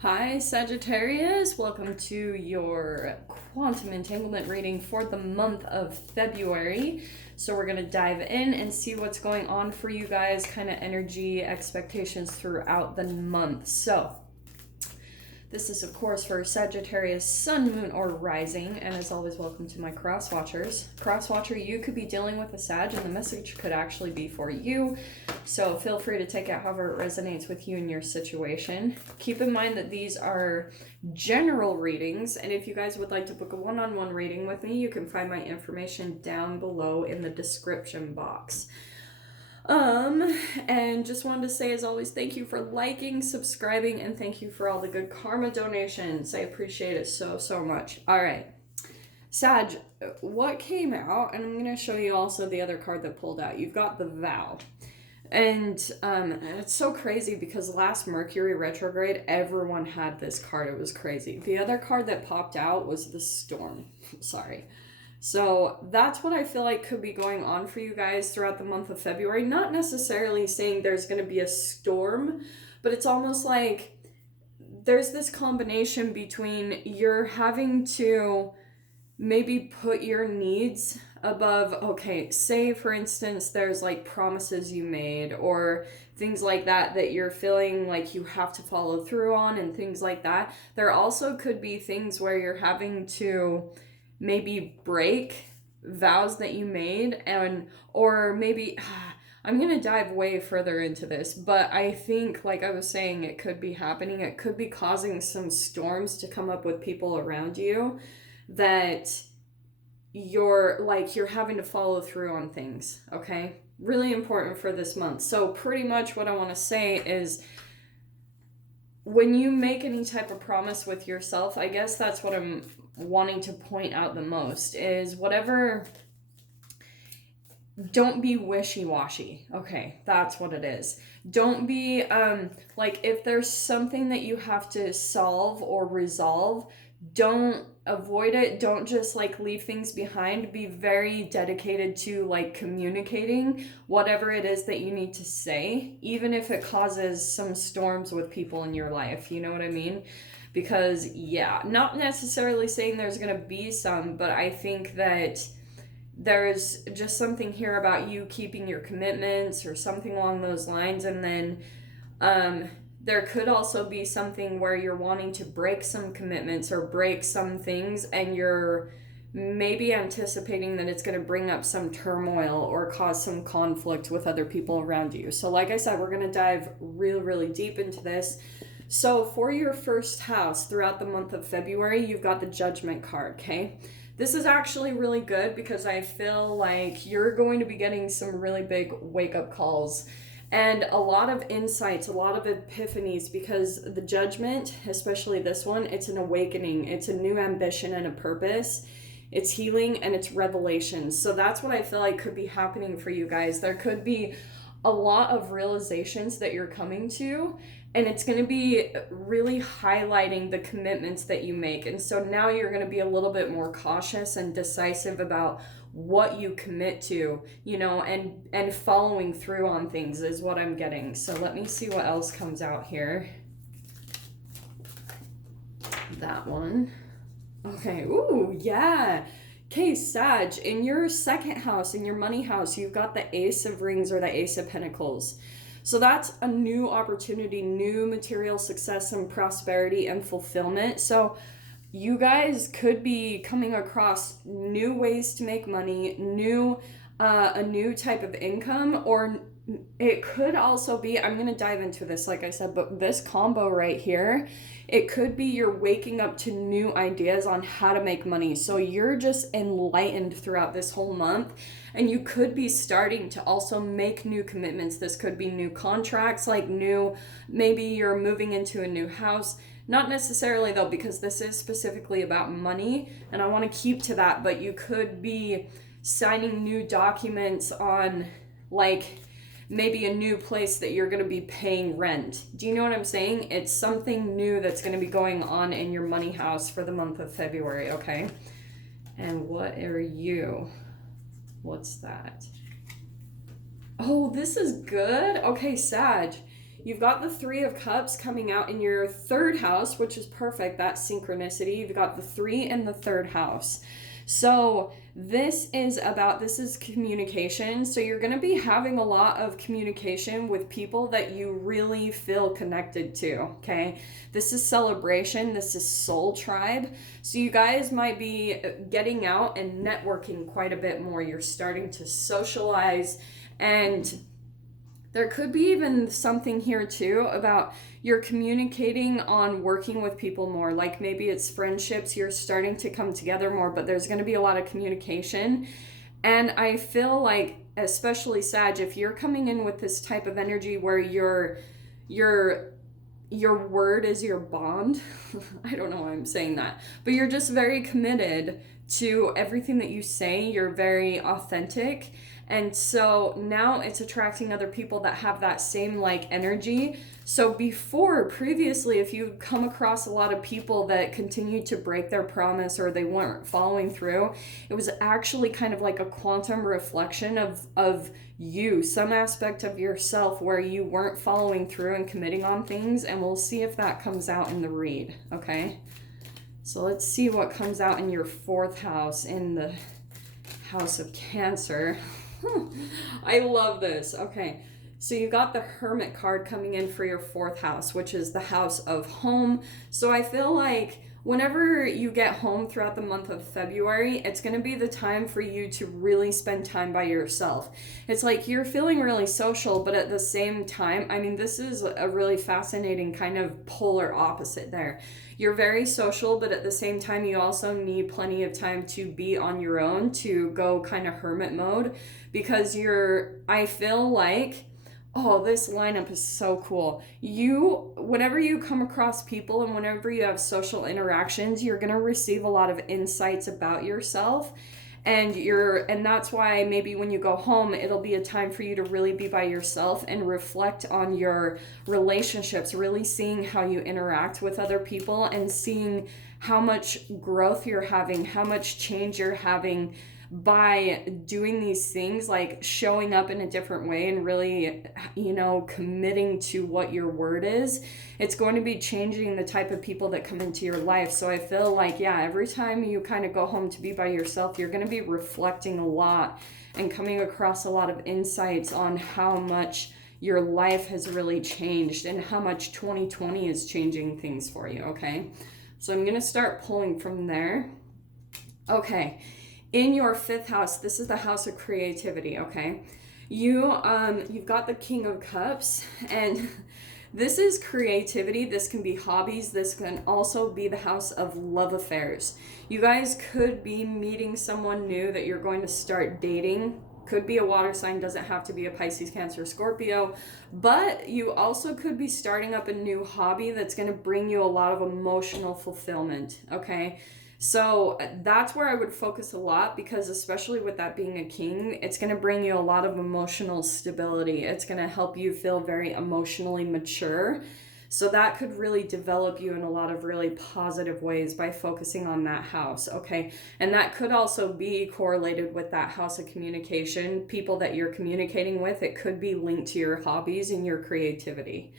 Hi Sagittarius, welcome to your quantum entanglement reading for the month of February. So we're going to dive in and see what's going on for you guys, kind of energy expectations throughout the month. So this is of course for Sagittarius, Sun, Moon, or Rising, and as always, welcome to my cross watchers. Cross watcher, you could be dealing with a Sag and the message could actually be for you. So feel free to take it however it resonates with you and your situation. Keep in mind that these are general readings, and if you guys would like to book a one-on-one reading with me, you can find my information down below in the description box. And just wanted to say, as always, thank you for liking, subscribing, and thank you for all the good karma donations. I appreciate it so much. All right. Sag, what came out, and I'm going to show you also the other card that pulled out. You've got the Vow. And it's so crazy because last Mercury retrograde, everyone had this card. It was crazy. The other card that popped out was the Storm. Sorry. So that's what I feel like could be going on for you guys throughout the month of February. Not necessarily saying there's going to be a storm, but it's almost like there's this combination between you're having to maybe put your needs above, okay, say for instance there's like promises you made or things like that that you're feeling like you have to follow through on and things like that. There also could be things where you're having to maybe break vows that you made, and or maybe I'm going to dive way further into this, but I think, like I was saying, it could be happening. It could be causing some storms to come up with people around you that you're having to follow through on things, okay? Really important for this month. So pretty much what I want to say is when you make any type of promise with yourself, I guess that's what I'm wanting to point out the most, is whatever, don't be wishy-washy. Okay, that's what it is. Don't be like, if there's something that you have to solve or resolve, don't avoid it. Don't just like leave things behind. Be very dedicated to like communicating whatever it is that you need to say, even if it causes some storms with people in your life. You know what I mean? Because yeah, not necessarily saying there's going to be some, but I think that there's just something here about you keeping your commitments or something along those lines. And then there could also be something where you're wanting to break some commitments or break some things, and you're maybe anticipating that it's going to bring up some turmoil or cause some conflict with other people around you. So like I said, we're going to dive really deep into this. So for your first house throughout the month of February, you've got the Judgment card, okay? This is actually really good because I feel like you're going to be getting some really big wake-up calls and a lot of insights, a lot of epiphanies, because the Judgment, especially this one, it's an awakening. It's a new ambition and a purpose. It's healing and it's revelation. So that's what I feel like could be happening for you guys. There could be a lot of realizations that you're coming to, and it's going to be really highlighting the commitments that you make. And so now you're going to be a little bit more cautious and decisive about what you commit to, you know, and following through on things is what I'm getting. So let me see what else comes out here. That one. Okay. Ooh, yeah. Okay, Sag, in your second house, in your money house, you've got the Ace of Rings or the Ace of Pentacles. So that's a new opportunity, new material success and prosperity and fulfillment. So you guys could be coming across new ways to make money, a new type of income, or it could also be, I'm going to dive into this, like I said, but this combo right here, it could be you're waking up to new ideas on how to make money. So you're just enlightened throughout this whole month, and you could be starting to also make new commitments. This could be new contracts, like maybe you're moving into a new house. Not necessarily though, because this is specifically about money, and I want to keep to that, but you could be signing new documents on like maybe a new place that you're going to be paying rent. Do you know what I'm saying? It's something new that's going to be going on in your money house for the month of February, okay? And what are you? What's that? Oh, this is good. Okay, Sag. you've got the Three of Cups coming out in your third house, which is perfect. That's synchronicity. You've got the 3 in the third house. So this is communication. So you're going to be having a lot of communication with people that you really feel connected to, okay? This is celebration. This is soul tribe. So you guys might be getting out and networking quite a bit more. You're starting to socialize, and there could be even something here too about you're communicating on working with people more. Like maybe it's friendships, you're starting to come together more, but there's going to be a lot of communication. And I feel like, especially Sag, if you're coming in with this type of energy where your word is your bond, I don't know why I'm saying that, but you're just very committed to everything that you say. You're very authentic. And so now it's attracting other people that have that same like energy. So previously, if you come across a lot of people that continued to break their promise or they weren't following through, it was actually kind of like a quantum reflection of you, some aspect of yourself where you weren't following through and committing on things. And we'll see if that comes out in the read, okay? So let's see what comes out in your 4th house, in the house of Cancer. I love this. Okay, so you got the Hermit card coming in for your 4th house, which is the house of home. So I feel like whenever you get home throughout the month of February, it's going to be the time for you to really spend time by yourself. It's like you're feeling really social, but at the same time, I mean, this is a really fascinating kind of polar opposite there. You're very social, but at the same time, you also need plenty of time to be on your own, to go kind of hermit mode, because I feel like, oh, this lineup is so cool. Whenever you come across people and whenever you have social interactions, you're going to receive a lot of insights about yourself. And that's why maybe when you go home, it'll be a time for you to really be by yourself and reflect on your relationships, really seeing how you interact with other people and seeing how much growth you're having, how much change you're having by doing these things, like showing up in a different way and really, committing to what your word is. It's going to be changing the type of people that come into your life. So I feel like, every time you kind of go home to be by yourself, you're going to be reflecting a lot and coming across a lot of insights on how much your life has really changed and how much 2020 is changing things for you, okay? So I'm going to start pulling from there. Okay. In your 5th house, this is the house of creativity, okay? You've got the King of Cups, and this is creativity. This can be hobbies. This can also be the house of love affairs. You guys could be meeting someone new that you're going to start dating. Could be a water sign, doesn't have to be a Pisces, Cancer, Scorpio, but you also could be starting up a new hobby that's going to bring you a lot of emotional fulfillment, okay? So that's where I would focus a lot, because especially with that being a king, it's going to bring you a lot of emotional stability. It's going to help you feel very emotionally mature. So that could really develop you in a lot of really positive ways by focusing on that house, okay? And that could also be correlated with that house of communication. People that you're communicating with, it could be linked to your hobbies and your creativity.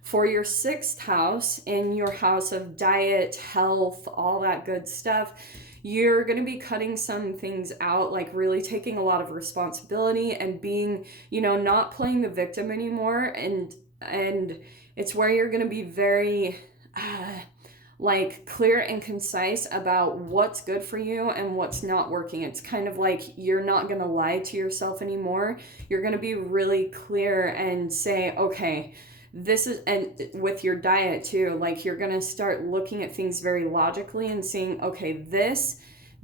For your 6th house, in your house of diet, health, all that good stuff, you're going to be cutting some things out, like really taking a lot of responsibility and being, not playing the victim anymore. And it's where you're going to be very clear and concise about what's good for you and what's not working. It's kind of like you're not going to lie to yourself anymore. You're going to be really clear and say, okay, and with your diet too, like you're going to start looking at things very logically and seeing, okay, this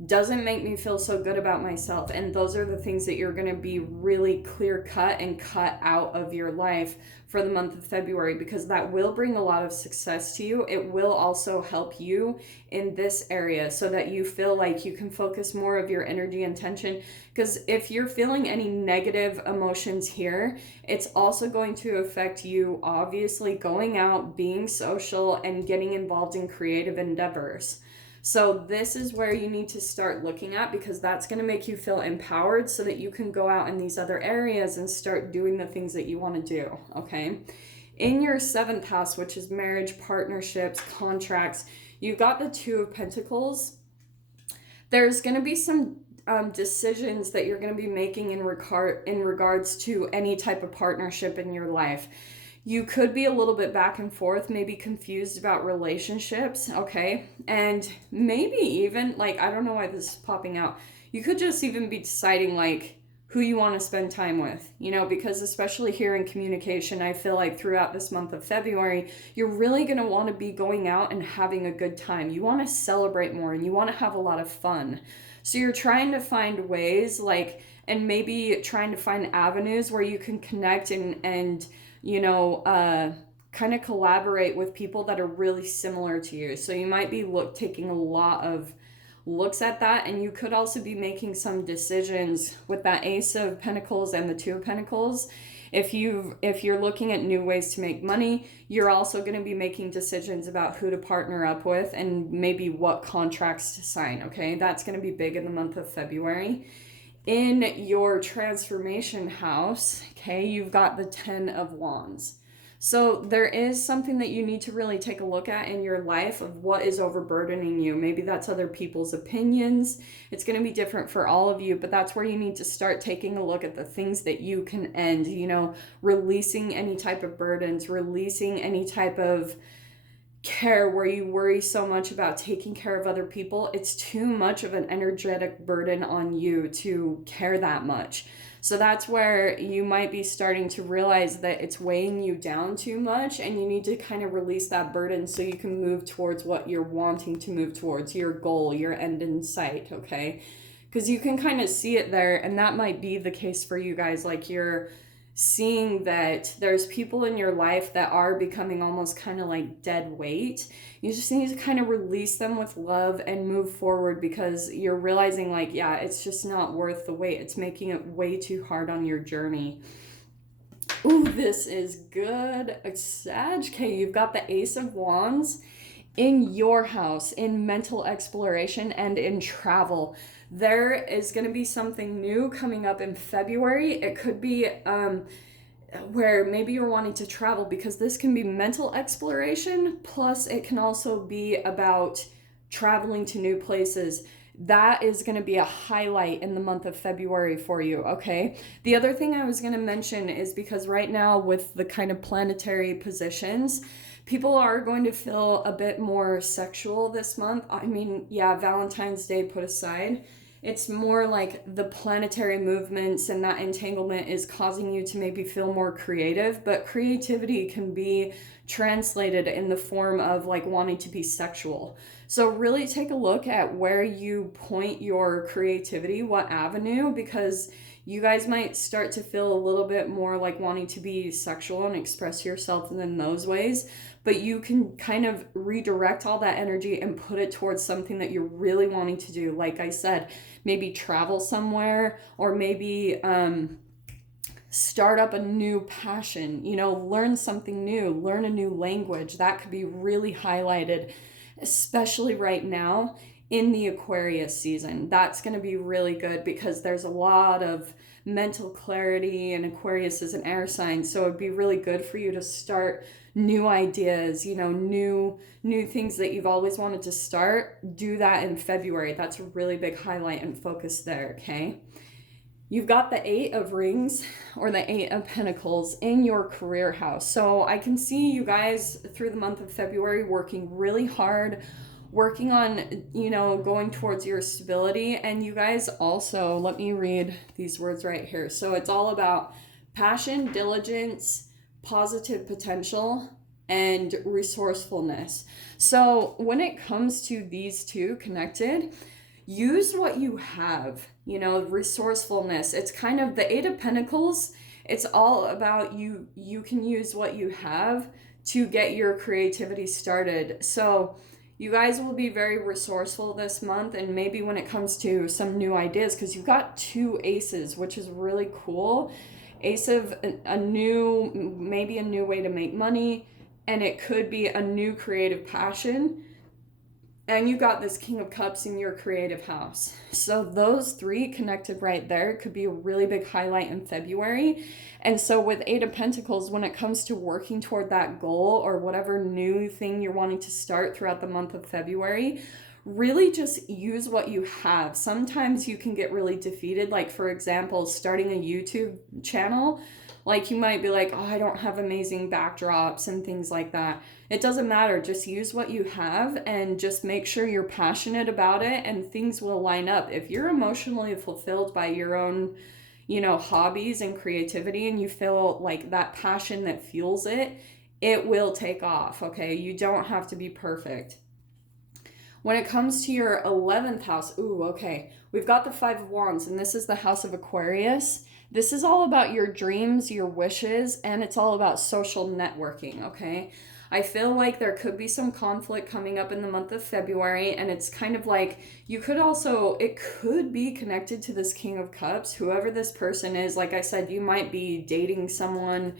doesn't make me feel so good about myself. And those are the things that you're going to be really clear cut and cut out of your life for the month of February, because that will bring a lot of success to you. It will also help you in this area so that you feel like you can focus more of your energy and attention. Because if you're feeling any negative emotions here, it's also going to affect you, obviously, going out, being social, and getting involved in creative endeavors. So this is where you need to start looking at, because that's going to make you feel empowered so that you can go out in these other areas and start doing the things that you want to do, okay? In your 7th house, which is marriage, partnerships, contracts, you've got the Two of Pentacles. There's going to be some decisions that you're going to be making in regards to any type of partnership in your life. You could be a little bit back and forth, maybe confused about relationships, okay? And maybe even, like, I don't know why this is popping out. You could just even be deciding, like, who you want to spend time with, you know, because especially here in communication, I feel like throughout this month of February, you're really going to want to be going out and having a good time. You want to celebrate more and you want to have a lot of fun. So you're trying to find ways, like, and maybe trying to find avenues where you can connect and you know, kind of collaborate with people that are really similar to you. So you might be taking a lot of looks at that, and you could also be making some decisions with that Ace of Pentacles and the Two of Pentacles. If you're looking at new ways to make money, you're also going to be making decisions about who to partner up with and maybe what contracts to sign, okay? That's going to be big in the month of February. In your transformation house, okay, you've got the 10 of Wands. So there is something that you need to really take a look at in your life of what is overburdening you. Maybe that's other people's opinions. It's going to be different for all of you, but that's where you need to start taking a look at the things that you can end, you know, releasing any type of burdens, releasing any type of care where you worry so much about taking care of other people. It's too much of an energetic burden on you to care that much. So that's where you might be starting to realize that it's weighing you down too much, and you need to kind of release that burden so you can move towards what you're wanting to move towards, your goal, your end in sight, okay? Because you can kind of see it there, and that might be the case for you guys. Like, you're seeing that there's people in your life that are becoming almost kind of like dead weight. You just need to kind of release them with love and move forward, because you're realizing, like, yeah, it's just not worth the wait. It's making it way too hard on your journey. Ooh, this is good. It's Sag. Okay, you've got the Ace of Wands in your house, in mental exploration and in travel. There is going to be something new coming up in February. It could be where maybe you're wanting to travel, because this can be mental exploration, plus it can also be about traveling to new places. That is going to be a highlight in the month of February for you, okay? The other thing I was going to mention is, because right now with the kind of planetary positions, people are going to feel a bit more sexual this month. I mean, yeah, Valentine's Day put aside, it's more like the planetary movements and that entanglement is causing you to maybe feel more creative, but creativity can be translated in the form of like wanting to be sexual. So really take a look at where you point your creativity, what avenue, because you guys might start to feel a little bit more like wanting to be sexual and express yourself in those ways. But you can kind of redirect all that energy and put it towards something that you're really wanting to do. Like I said, maybe travel somewhere, or maybe start up a new passion, you know, learn something new, learn a new language. That could be really highlighted, especially right now in the Aquarius season. That's going to be really good, because there's a lot of mental clarity, and Aquarius is an air sign, so it'd be really good for you to start new ideas, you know, new things that you've always wanted to start. Do that in February. That's a really big highlight and focus there, okay? You've got the 8 of Rings, or the 8 of Pentacles, in your career house. So I can see you guys through the month of February working really hard, working on, you know, going towards your stability. And you guys also, let me read these words right here. So it's all about passion, diligence, positive potential, and resourcefulness. So when it comes to these two connected, use what you have, you know, resourcefulness. It's kind of the 8 of Pentacles. It's all about you can use what you have to get your creativity started. So you guys will be very resourceful this month, and maybe when it comes to some new ideas, because you've got 2 aces, which is really cool. Ace of maybe a new way to make money, and it could be a new creative passion. and you got this King of Cups in your creative house. So those three connected right there could be a really big highlight in February. And so with Eight of Pentacles, when it comes to working toward that goal or whatever new thing you're wanting to start throughout the month of February, really just use what you have. Sometimes you can get really defeated. Like, for example, starting a YouTube channel. Like, you might be like, oh, I don't have amazing backdrops and things like that. It doesn't matter. Just use what you have and just make sure you're passionate about it, and things will line up. If you're emotionally fulfilled by your own, hobbies and creativity, and you feel like that passion that fuels it, it will take off, okay? You don't have to be perfect. When it comes to your 11th house, okay, we've got the Five of Wands, and this is the house of Aquarius. This is all about your dreams, your wishes, and it's all about social networking, okay? I feel like there could be some conflict coming up in the month of February, and it's kind of like it could be connected to this King of Cups. Whoever this person is, like I said, you might be dating someone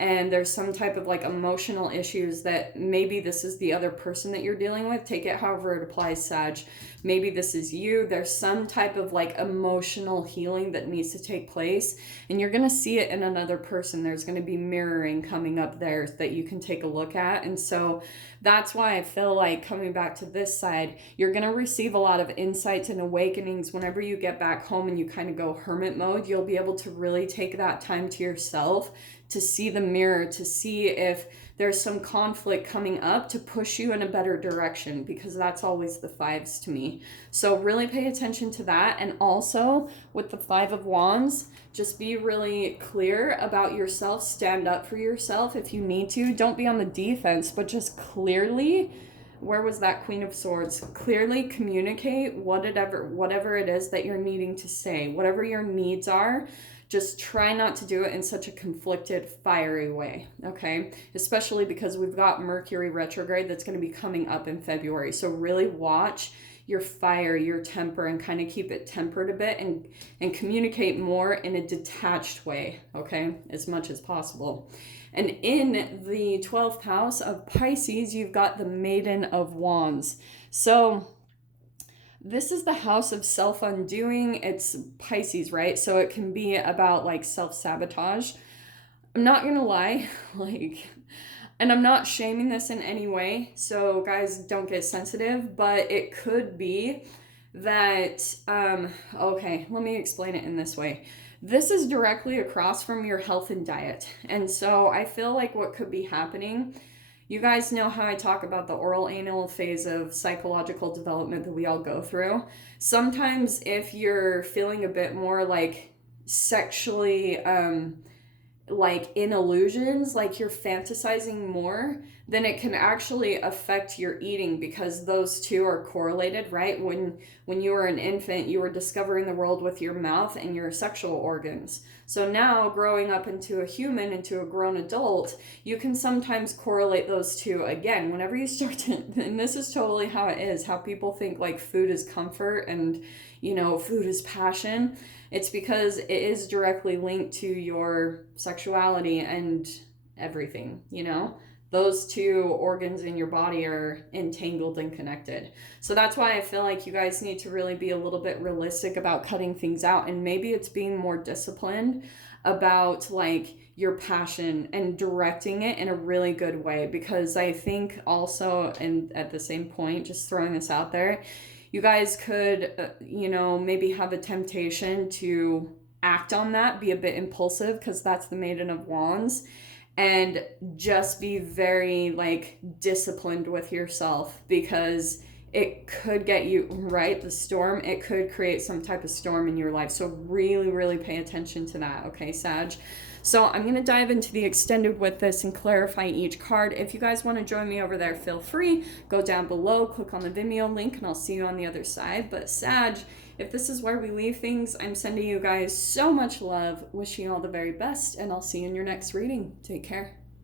and there's some type of like emotional issues that maybe this is the other person that you're dealing with. Take it however it applies, Sag. Maybe this is you. There's some type of like emotional healing that needs to take place, and you're going to see it in another person. There's going to be mirroring coming up there that you can take a look at. And so that's why I feel like, coming back to this side, you're going to receive a lot of insights and awakenings whenever you get back home and you kind of go hermit mode. You'll be able to really take that time to yourself to see the mirror, to see if there's some conflict coming up to push you in a better direction, because that's always the fives to me. So really pay attention to that. And also with the Five of Wands, just be really clear about yourself. Stand up for yourself if you need to. Don't be on the defense, but just clearly, where was that Queen of Swords? Clearly communicate whatever it is that you're needing to say, whatever your needs are. Just try not to do it in such a conflicted, fiery way, okay? Especially because we've got Mercury retrograde that's going to be coming up in February. So really watch your fire, your temper, and kind of keep it tempered a bit, and communicate more in a detached way, okay? As much as possible. And in the 12th house of Pisces, you've got the Maiden of Wands. So this is the house of self-undoing. It's Pisces, right? So it can be about like self-sabotage. I'm not gonna lie, and I'm not shaming this in any way, so guys, don't get sensitive, but it could be that, okay, let me explain it in this way. This is directly across from your health and diet. And so I feel like what could be happening, you guys know how I talk about the oral anal phase of psychological development that we all go through. Sometimes if you're feeling a bit more like sexually like in illusions, like you're fantasizing more, then it can actually affect your eating, because those two are correlated, right? When you were an infant, you were discovering the world with your mouth and your sexual organs. So now, growing up into a human, into a grown adult, you can sometimes correlate those two again. Whenever you start to, and this is totally how it is, how people think like food is comfort and, food is passion. It's because it is directly linked to your sexuality and everything, Those two organs in your body are entangled and connected. So that's why I feel like you guys need to really be a little bit realistic about cutting things out. And maybe it's being more disciplined about like your passion and directing it in a really good way. Because I think also, and at the same point, just throwing this out there, you guys could, maybe have a temptation to act on that, be a bit impulsive, because that's the Maiden of Wands, and just be very like disciplined with yourself, because it could get you, right? The storm, it could create some type of storm in your life. So really, really pay attention to that, okay, Sag? So I'm going to dive into the extended with this and clarify each card. If you guys want to join me over there, feel free. Go down below, click on the Vimeo link, and I'll see you on the other side. But Sag, if this is where we leave things, I'm sending you guys so much love, wishing you all the very best, and I'll see you in your next reading. Take care.